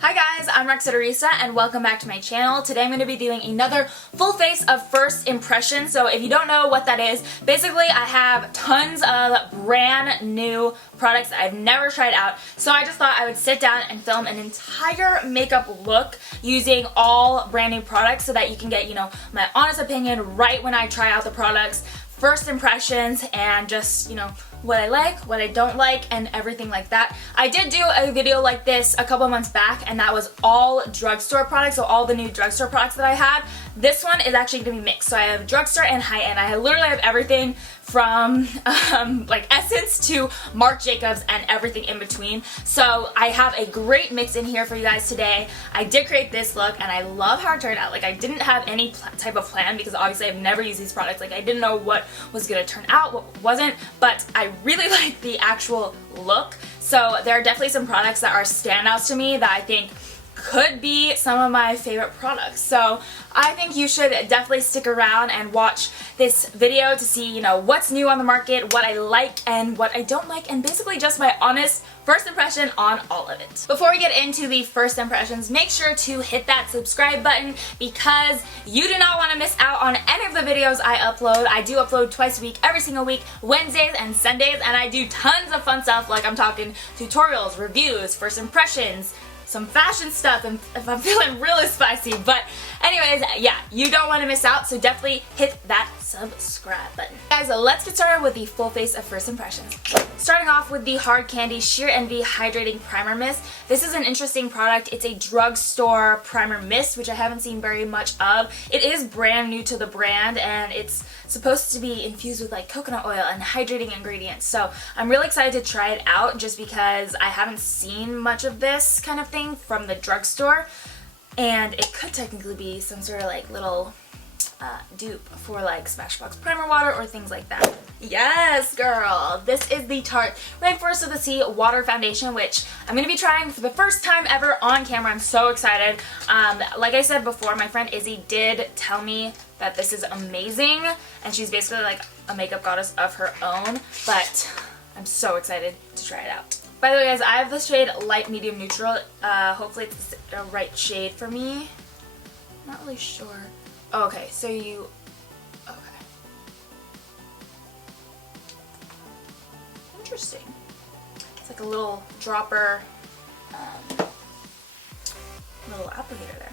Hi guys, I'm Roxette Arisa and welcome back to my channel. Today I'm going to be doing another full face of first impressions. So if you don't know what that is, basically I have tons of brand new products that I've never tried out. So I just thought I would sit down and film an entire makeup look using all brand new products so that you can get, my honest opinion right when I try out the products, first impressions, and just, what I like, what I don't like, and everything like that. I did do a video like this a couple months back, and that was all drugstore products, so all the new drugstore products that I had. This one is actually going to be mixed, so I have drugstore and high-end. I literally have everything from like Essence to Marc Jacobs and everything in between. So I have a great mix in here for you guys today. I did create this look and I love how it turned out. Like, I didn't have any type of plan because obviously I've never used these products. Like, I didn't know what was going to turn out, what wasn't, but I really like the actual look. So there are definitely some products that are standouts to me that I think could be some of my favorite products. So I think you should definitely stick around and watch this video to see, what's new on the market, what I like and what I don't like, and basically just my honest first impression on all of it. Before we get into the first impressions, make sure to hit that subscribe button because you do not want to miss out on any of the videos I upload. I do upload twice a week, every single week, Wednesdays and Sundays, and I do tons of fun stuff, like I'm talking tutorials, reviews, first impressions, some fashion stuff, and if I'm feeling really spicy. But anyways, yeah, you don't want to miss out, so definitely hit that subscribe button. Guys, let's get started with the full face of first impressions. Starting off with the Hard Candy Sheer Envy Hydrating Primer Mist. This is an interesting product. It's a drugstore primer mist, which I haven't seen very much of. It is brand new to the brand, and it's supposed to be infused with like coconut oil and hydrating ingredients. So I'm really excited to try it out just because I haven't seen much of this kind of thing from the drugstore, and it could technically be some sort of like little dupe for like Smashbox primer water or things like that. Yes, girl! This is the Tarte Rainforest of the Sea Water Foundation, which I'm going to be trying for the first time ever on camera. I'm so excited. Like I said before, my friend Izzy did tell me that this is amazing, and she's basically like a makeup goddess of her own, but I'm so excited to try it out. By the way, guys, I have the shade Light Medium Neutral. Hopefully it's the right shade for me. I'm not really sure. Oh, okay, so okay. Interesting. It's like a little dropper, little applicator there.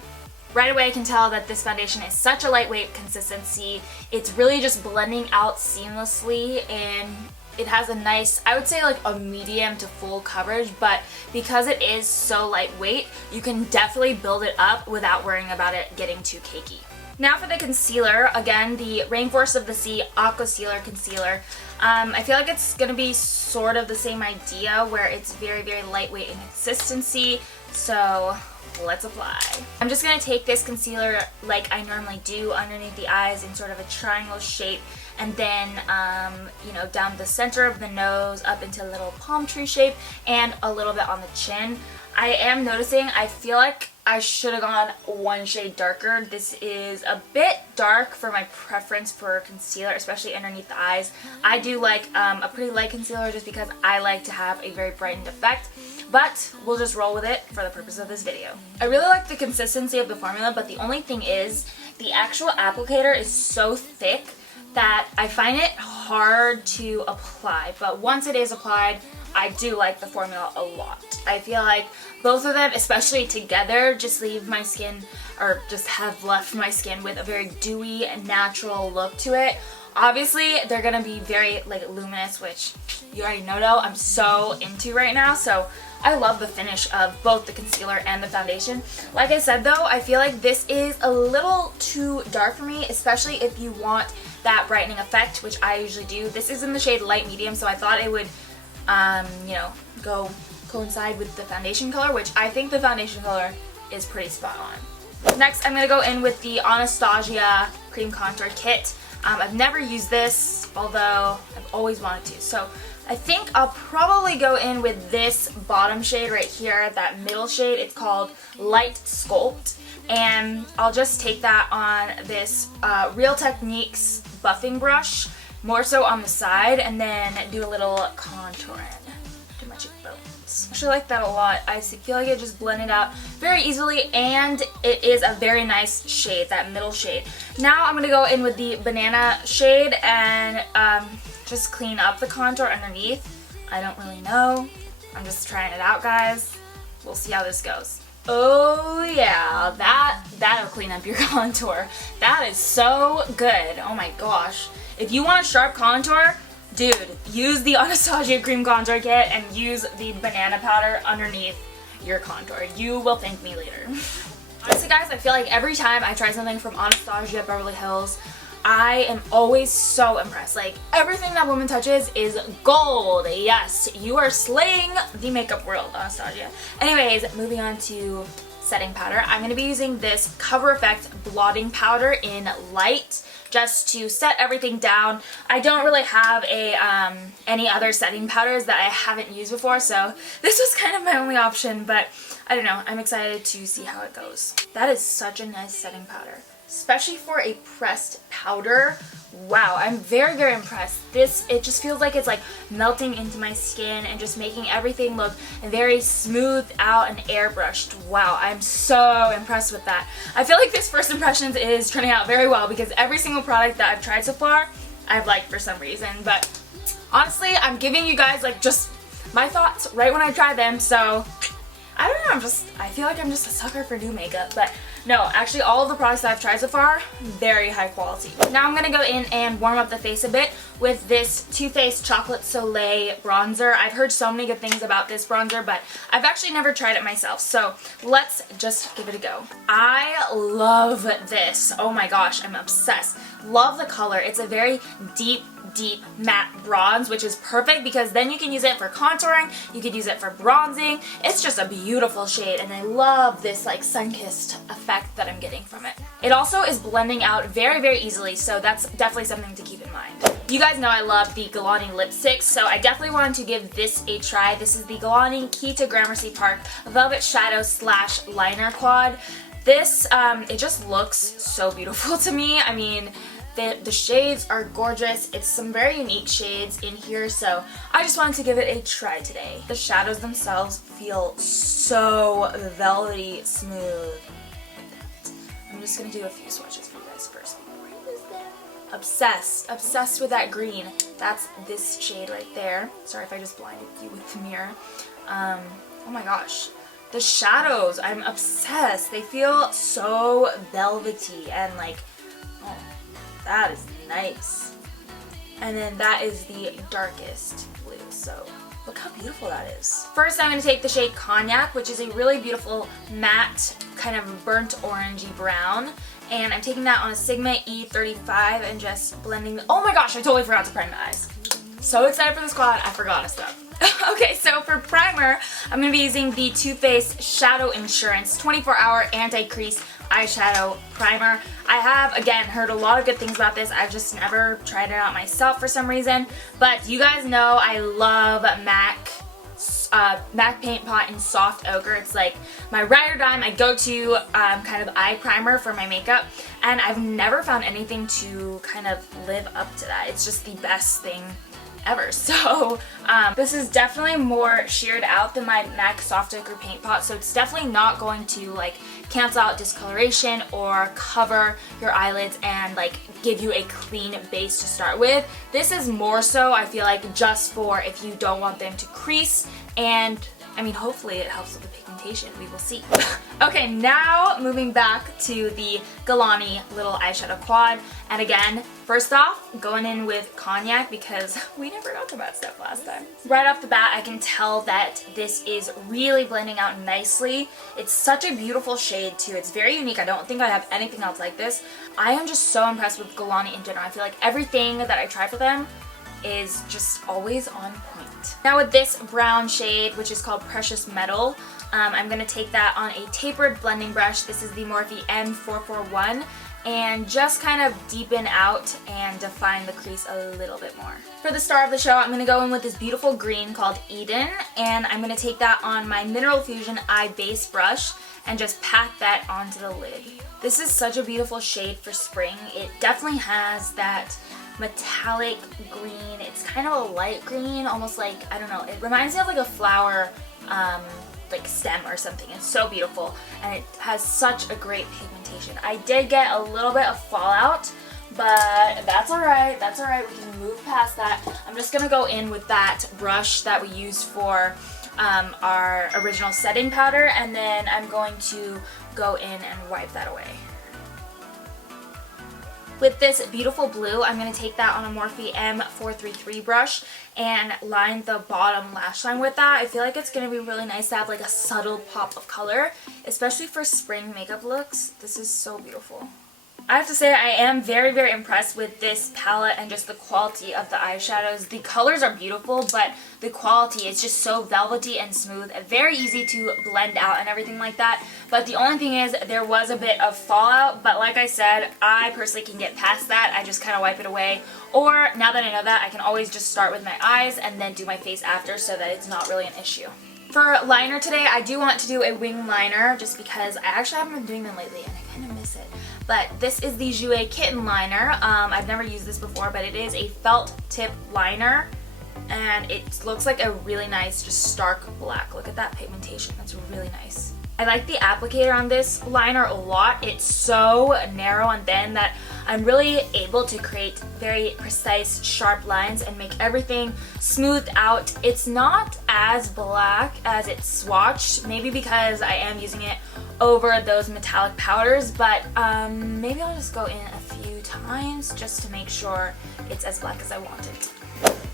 Right away I can tell that this foundation is such a lightweight consistency. It's really just blending out seamlessly, and it has a nice, I would say like a medium to full coverage, but because it is so lightweight, you can definitely build it up without worrying about it getting too cakey. Now for the concealer, again, the Rainforest of the Sea Aqua Sealer Concealer. I feel like it's going to be sort of the same idea where it's very, very lightweight in consistency, so let's apply. I'm just going to take this concealer like I normally do underneath the eyes in sort of a triangle shape, and then, down the center of the nose up into a little palm tree shape and a little bit on the chin. I am noticing I feel like I should have gone one shade darker. This is a bit dark for my preference for concealer, especially underneath the eyes. I do like a pretty light concealer just because I like to have a very brightened effect, but we'll just roll with it for the purpose of this video. I really like the consistency of the formula, but the only thing is the actual applicator is so thick that I find it hard to apply, but once it is applied, I do like the formula a lot. I feel like both of them, especially together, just leave my skin, or just have left my skin with a very dewy and natural look to it. Obviously, they're gonna be very like luminous, which you already know though, I'm so into right now, so I love the finish of both the concealer and the foundation. Like I said though, I feel like this is a little too dark for me, especially if you want that brightening effect, which I usually do. This is in the shade Light Medium, so I thought it would, go coincide with the foundation color, which I think the foundation color is pretty spot on. Next, I'm going to go in with the Anastasia Cream Contour Kit. I've never used this, although I've always wanted to. So I think I'll probably go in with this bottom shade right here, that middle shade. It's called Light Sculpt. And I'll just take that on this Real Techniques buffing brush, more so on the side, and then do a little contouring to my cheekbones. nice. I actually like that a lot. I feel like it just blended out very easily, and it is a very nice shade, that middle shade. Now I'm going to go in with the banana shade and just clean up the contour underneath. I don't really know. I'm just trying it out, guys. We'll see how this goes. Oh yeah, that'll clean up your contour. That is so good. Oh my gosh. If you want a sharp contour, dude, use the Anastasia Cream Contour Kit and use the banana powder underneath your contour. You will thank me later. Honestly, guys, I feel like every time I try something from Anastasia Beverly Hills, I am always so impressed. Like, everything that woman touches is gold. Yes, you are slaying the makeup world, Anastasia. Anyways, moving on to setting powder. I'm going to be using this Cover Effect blotting powder in light just to set everything down. I don't really have any other setting powders that I haven't used before, so this was kind of my only option, but I don't know. I'm excited to see how it goes. That is such a nice setting powder, especially for a pressed powder. Wow, I'm very, very impressed. It just feels like it's like melting into my skin and just making everything look very smooth out and airbrushed. Wow, I'm so impressed with that. I feel like this first impressions is turning out very well because every single product that I've tried so far, I've liked for some reason. But honestly, I'm giving you guys like just my thoughts right when I try them, so I don't know, I feel like I'm just a sucker for new makeup, but no, actually all of the products that I've tried so far, very high quality. Now I'm going to go in and warm up the face a bit with this Too Faced Chocolate Soleil bronzer. I've heard so many good things about this bronzer, but I've actually never tried it myself, so let's just give it a go. I love this. Oh my gosh, I'm obsessed. Love the color. It's a very deep matte bronze, which is perfect because then you can use it for contouring, you could use it for bronzing. It's just a beautiful shade, and I love this like sun-kissed effect that I'm getting from it. It also is blending out very, very easily, so that's definitely something to keep in mind. You guys know I love the Galani lipsticks, so I definitely wanted to give this a try. This is the Galani Key to Gramercy Park Velvet Shadow / Liner Quad. This, it just looks so beautiful to me. I mean, the shades are gorgeous. It's some very unique shades in here, so I just wanted to give it a try today. The shadows themselves feel so velvety smooth. I'm just going to do a few swatches for you guys first. Obsessed with that green. That's this shade right there. Sorry if I just blinded you with the mirror. Oh my gosh. The shadows, I'm obsessed. They feel so velvety and like, oh, that is nice. And then that is the darkest blue, so look how beautiful that is. First, I'm going to take the shade Cognac, which is a really beautiful matte, kind of burnt orangey brown. And I'm taking that on a Sigma E35 and just blending. Oh my gosh, I totally forgot to prime my eyes. So excited for this quad, I forgot to stuff. Okay, so for primer, I'm going to be using the Too Faced Shadow Insurance 24-Hour Anti-Crease Eyeshadow Primer. I have, again, heard a lot of good things about this. I've just never tried it out myself for some reason. But you guys know I love MAC Paint Pot in Soft Ochre. It's like my ride or die, my go-to kind of eye primer for my makeup. And I've never found anything to kind of live up to that. It's just the best thing ever. So this is definitely more sheared out than my MAC Soft Ochre Paint Pot, so it's definitely not going to like cancel out discoloration or cover your eyelids and like give you a clean base to start with. This is more so, I feel like, just for if you don't want them to crease, and I mean, hopefully it helps with the pigmentation. We will see. Okay, now moving back to the Galani little eyeshadow quad. And again, first off, going in with Cognac because we never got to that step last time. Right off the bat, I can tell that this is really blending out nicely. It's such a beautiful shade too. It's very unique. I don't think I have anything else like this. I am just so impressed with Galani in general. I feel like everything that I try for them is just always on point. Now with this brown shade, which is called Precious Metal, I'm going to take that on a tapered blending brush. This is the Morphe M441, and just kind of deepen out and define the crease a little bit more. For the star of the show, I'm going to go in with this beautiful green called Eden, and I'm going to take that on my Mineral Fusion Eye Base brush and just pat that onto the lid. This is such a beautiful shade for spring. It definitely has that metallic green. It's kind of a light green, almost like, I don't know, it reminds me of like a flower like stem or something. It's so beautiful and it has such a great pigmentation. I did get a little bit of fallout, but that's alright, that's alright, we can move past that. I'm just gonna go in with that brush that we used for our original setting powder, and then I'm going to go in and wipe that away. With this beautiful blue, I'm going to take that on a Morphe M433 brush and line the bottom lash line with that. I feel like it's going to be really nice to have like a subtle pop of color, especially for spring makeup looks. This is so beautiful. I have to say I am very, very impressed with this palette and just the quality of the eyeshadows. The colors are beautiful, but the quality is just so velvety and smooth and very easy to blend out and everything like that. But the only thing is there was a bit of fallout, but like I said, I personally can get past that. I just kind of wipe it away. Or now that I know that, I can always just start with my eyes and then do my face after so that it's not really an issue. For liner today, I do want to do a wing liner just because I actually haven't been doing them lately and I kind of miss it. But this is the Jouer Kitten Liner. I've never used this before, but it is a felt tip liner. And it looks like a really nice, just stark black. Look at that pigmentation. That's really nice. I like the applicator on this liner a lot. It's so narrow and thin that I'm really able to create very precise, sharp lines and make everything smoothed out. It's not as black as it's swatched, maybe because I am using it over those metallic powders, but maybe I'll just go in a few times just to make sure it's as black as I want it.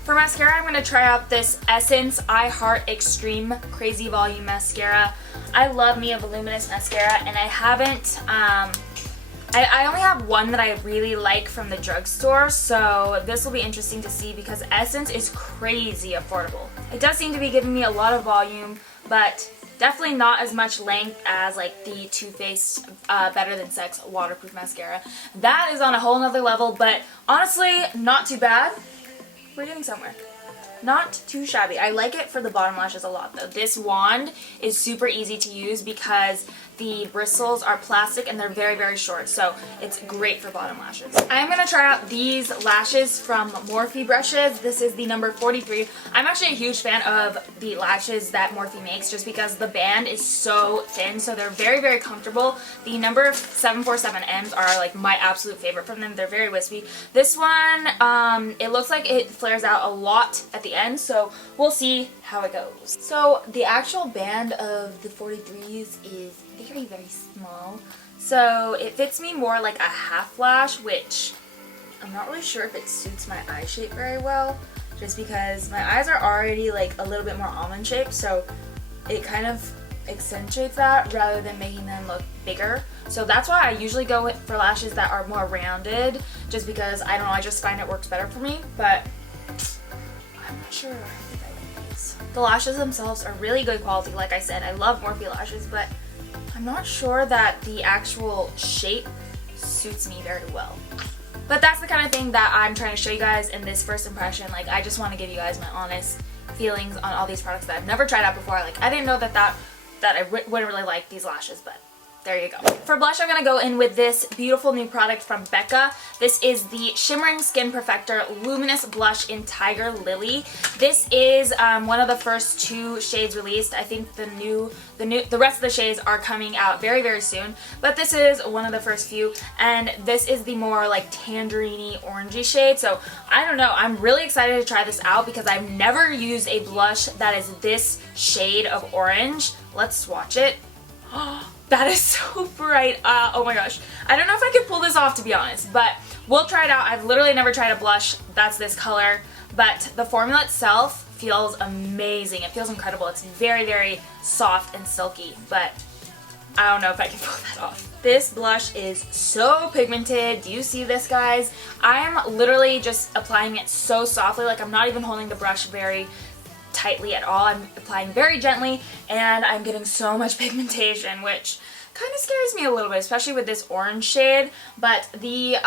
For mascara, I'm going to try out this Essence I Heart Extreme Crazy Volume Mascara. I love me a voluminous mascara, and I haven't, I only have one that I really like from the drugstore, so this will be interesting to see because Essence is crazy affordable. It does seem to be giving me a lot of volume, but definitely not as much length as like the Too Faced Better Than Sex waterproof mascara. That is on a whole nother level, but honestly, not too bad. We're getting somewhere. Not too shabby. I like it for the bottom lashes a lot though. This wand is super easy to use because the bristles are plastic and they're very, very short, so it's great for bottom lashes. I'm going to try out these lashes from Morphe brushes. This is the number 43. I'm actually a huge fan of the lashes that Morphe makes just because the band is so thin, so they're very, very comfortable. The number 747Ms are like my absolute favorite from them. They're very wispy. This one, it looks like it flares out a lot at the end, so we'll see how it goes. So the actual band of the 43s is very, very small, so it fits me more like a half lash, which I'm not really sure if it suits my eye shape very well, just because my eyes are already like a little bit more almond shaped, so it kind of accentuates that rather than making them look bigger. So that's why I usually go for lashes that are more rounded, just because I don't know, I just find it works better for me, but I'm not sure. I think I like these. The lashes themselves are really good quality. Like I said, I love Morphe lashes, but I'm not sure that the actual shape suits me very well. But that's the kind of thing that I'm trying to show you guys in this first impression. Like, I just want to give you guys my honest feelings on all these products that I've never tried out before. Like, I didn't know that I wouldn't really like these lashes, but there you go. For blush, I'm going to go in with this beautiful new product from Becca. This is the Shimmering Skin Perfector Luminous Blush in Tiger Lily. This is one of the first 2 shades released. I think the rest of the shades are coming out very, very soon. But this is one of the first few, and this is the more like tangerine-y, orangey shade. So I don't know. I'm really excited to try this out because I've never used a blush that is this shade of orange. Let's swatch it. That is so bright. Oh my gosh. I don't know if I could pull this off, to be honest, but we'll try it out. I've literally never tried a blush that's this color, but the formula itself feels amazing. It feels incredible. It's very, very soft and silky, but I don't know if I can pull that off. This blush is so pigmented. Do you see this, guys? I'm literally just applying it so softly, like I'm not even holding the brush very tightly at all. I'm applying very gently and I'm getting so much pigmentation, which kind of scares me a little bit, especially with this orange shade. But the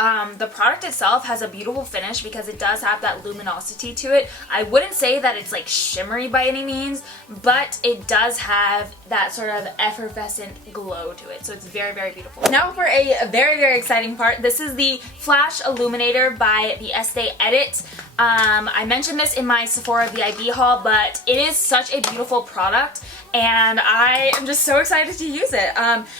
product itself has a beautiful finish because it does have that luminosity to it. I wouldn't say that it's like shimmery by any means, but it does have that sort of effervescent glow to it. So it's very, very beautiful. Now for a very, very exciting part. This is the Flash Illuminator by the Estee Edit. I mentioned this in my Sephora VIB haul, but it is such a beautiful product and I am just so excited to use it.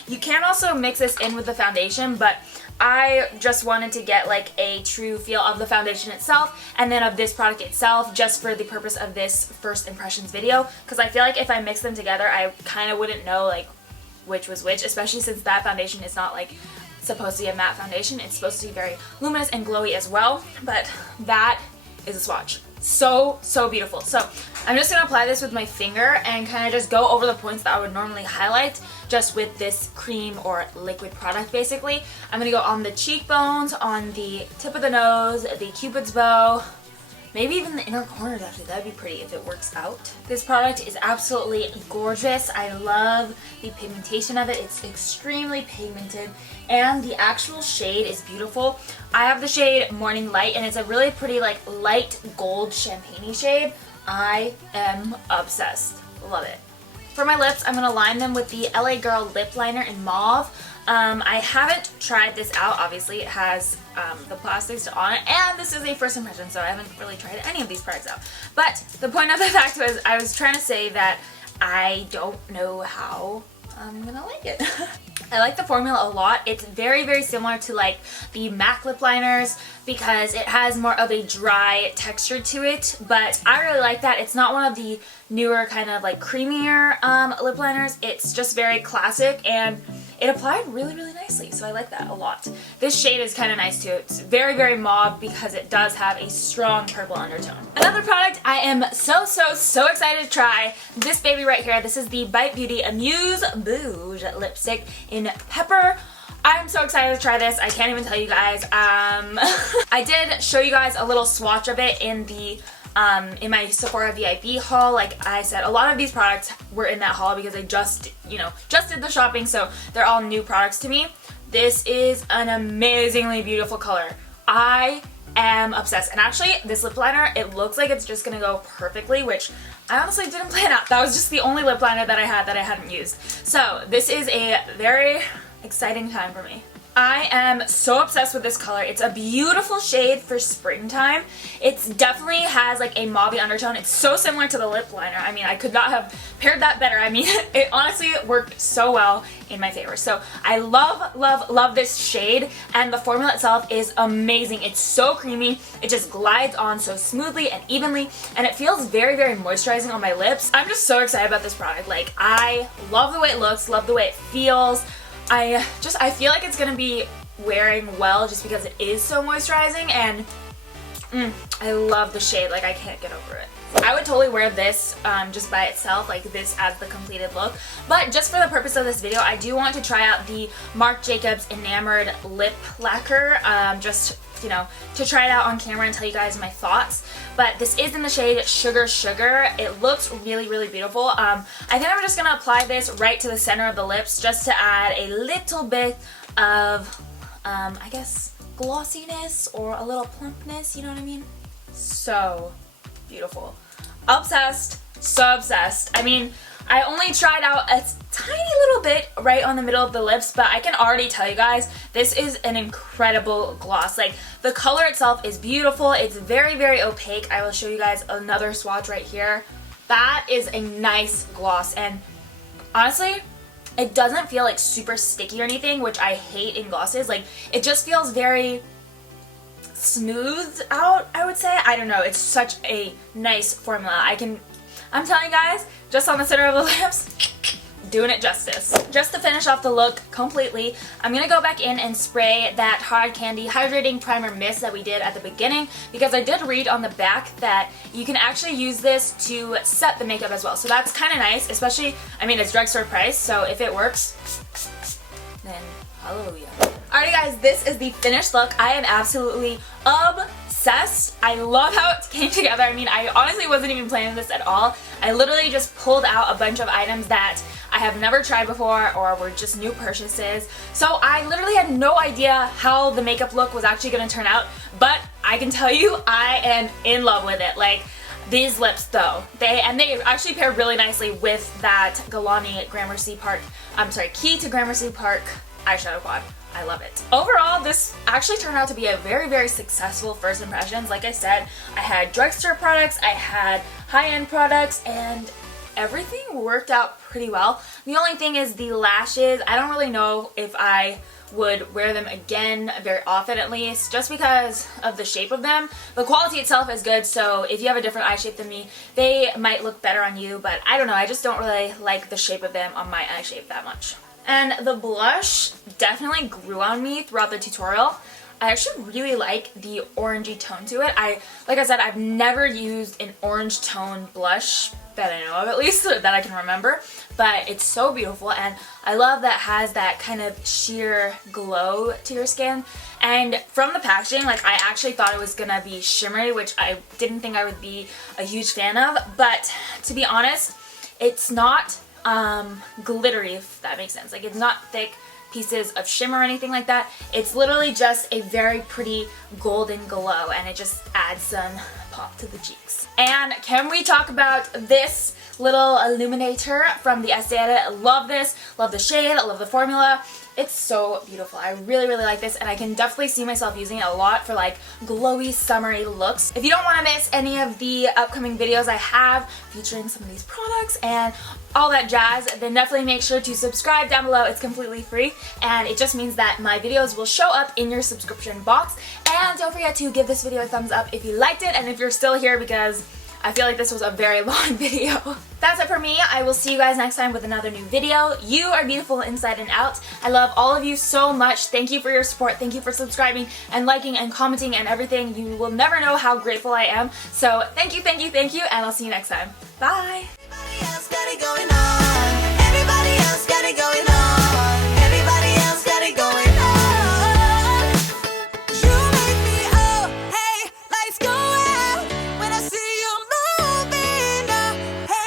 You can also mix this in with the foundation, but I just wanted to get like a true feel of the foundation itself and then of this product itself just for the purpose of this first impressions video, because I feel like if I mix them together I kind of wouldn't know like which was which, especially since that foundation is not like supposed to be a matte foundation. It's supposed to be very luminous and glowy as well, but that is a swatch. So beautiful. So I'm just going to apply this with my finger and kind of just go over the points that I would normally highlight just with this cream or liquid product basically. I'm going to go on the cheekbones, on the tip of the nose, the cupid's bow, maybe even the inner corners actually. That would be pretty if it works out. This product is absolutely gorgeous. I love the pigmentation of it. It's extremely pigmented and the actual shade is beautiful. I have the shade Morning Light and it's a really pretty like light gold champagne-y shade. I am obsessed. Love it. For my lips, I'm going to line them with the LA Girl lip liner in mauve. I haven't tried this out. Obviously it has the plastics on it and this is a first impression, so I haven't really tried any of these products out. But the point of the fact was I was trying to say that I don't know how I'm gonna like it. I like the formula a lot. It's very similar to like the MAC lip liners because it has more of a dry texture to it, but I really like that. It's not one of the newer kind of like creamier lip liners. It's just very classic and it applied really nicely, so I like that a lot. This shade is kind of nice too. It's very mauve because it does have a strong purple undertone. Another product I am so excited to try, this baby right here. This is the Bite Beauty Amuse Bouge lipstick in Pepper. I'm so excited to try this. I can't even tell you guys. I did show you guys a little swatch of it in my Sephora VIB haul. Like I said, a lot of these products were in that haul because I just did the shopping, so they're all new products to me. This is an amazingly beautiful color. I am obsessed. And actually, this lip liner, it looks like it's just gonna go perfectly, which I honestly didn't plan out. That was just the only lip liner that I had that I hadn't used. So this is a very exciting time for me. I am so obsessed with this color. It's a beautiful shade for springtime. It definitely has like a mauve undertone. It's so similar to the lip liner. I mean, I could not have paired that better. I mean, it honestly worked so well in my favor. So I love this shade, and the formula itself is amazing. It's so creamy. It just glides on so smoothly and evenly, and it feels very moisturizing on my lips. I'm just so excited about this product. Like, I love the way it looks, love the way it feels. I feel like it's gonna be wearing well just because it is so moisturizing, and I love the shade. Like, I can't get over it. I would totally wear this just by itself, like this as the completed look, but just for the purpose of this video, I do want to try out the Marc Jacobs Enamored Lip Lacquer, just, you know, to try it out on camera and tell you guys my thoughts. But this is in the shade Sugar Sugar. It looks really beautiful. I think I'm just gonna apply this right to the center of the lips just to add a little bit of, I guess, glossiness or a little plumpness, you know what I mean? So beautiful. Obsessed, so obsessed. I mean, I only tried out a tiny little bit right on the middle of the lips, but I can already tell you guys, this is an incredible gloss. Like, the color itself is beautiful. It's very opaque. I will show you guys another swatch right here. That is a nice gloss, and honestly, it doesn't feel like super sticky or anything, which I hate in glosses. Like, it just feels very smooth out, I would say. I don't know. It's such a nice formula. I'm telling you guys, just on the center of the lips, doing it justice. Just to finish off the look completely, I'm going to go back in and spray that Hard Candy Hydrating Primer Mist that we did at the beginning, because I did read on the back that you can actually use this to set the makeup as well. So that's kind of nice, especially, I mean, it's drugstore price, so if it works, then hallelujah. Alrighty guys, this is the finished look. I am absolutely obsessed. I love how it came together. I mean, I honestly wasn't even planning this at all. I literally just pulled out a bunch of items that I have never tried before or were just new purchases. So I literally had no idea how the makeup look was actually going to turn out, but I can tell you I am in love with it. Like, these lips though, they actually pair really nicely with that Galani Gramercy Park, Key to Gramercy Park eyeshadow quad. I love it. Overall, this actually turned out to be a very, very successful first impressions. Like I said, I had drugstore products, I had high-end products, and everything worked out pretty well. The only thing is the lashes. I don't really know if I would wear them again very often, at least, just because of the shape of them. The quality itself is good, so if you have a different eye shape than me, they might look better on you, but I don't know, I just don't really like the shape of them on my eye shape that much. And the blush definitely grew on me throughout the tutorial. I actually really like the orangey tone to it. Like I said, I've never used an orange tone blush that I know of, at least, that I can remember, but it's so beautiful, and I love that it has that kind of sheer glow to your skin. And from the packaging, like, I actually thought it was gonna be shimmery, which I didn't think I would be a huge fan of, but to be honest, it's not glittery, if that makes sense. Like, it's not thick pieces of shimmer or anything like that. It's literally just a very pretty golden glow, and it just adds some pop to the cheeks. And can we talk about this little illuminator from the Estee Edit? I love this, love the shade, I love the formula. It's so beautiful. I really, really like this, and I can definitely see myself using it a lot for like glowy, summery looks. If you don't want to miss any of the upcoming videos I have featuring some of these products and all that jazz, then definitely make sure to subscribe down below. It's completely free, and it just means that my videos will show up in your subscription box. And don't forget to give this video a thumbs up if you liked it, and if you're still here, because I feel like this was a very long video. That's it for me. I will see you guys next time with another new video. You are beautiful inside and out. I love all of you so much. Thank you for your support. Thank you for subscribing and liking and commenting and everything. You will never know how grateful I am. So thank you, thank you, thank you, and I'll see you next time. Bye!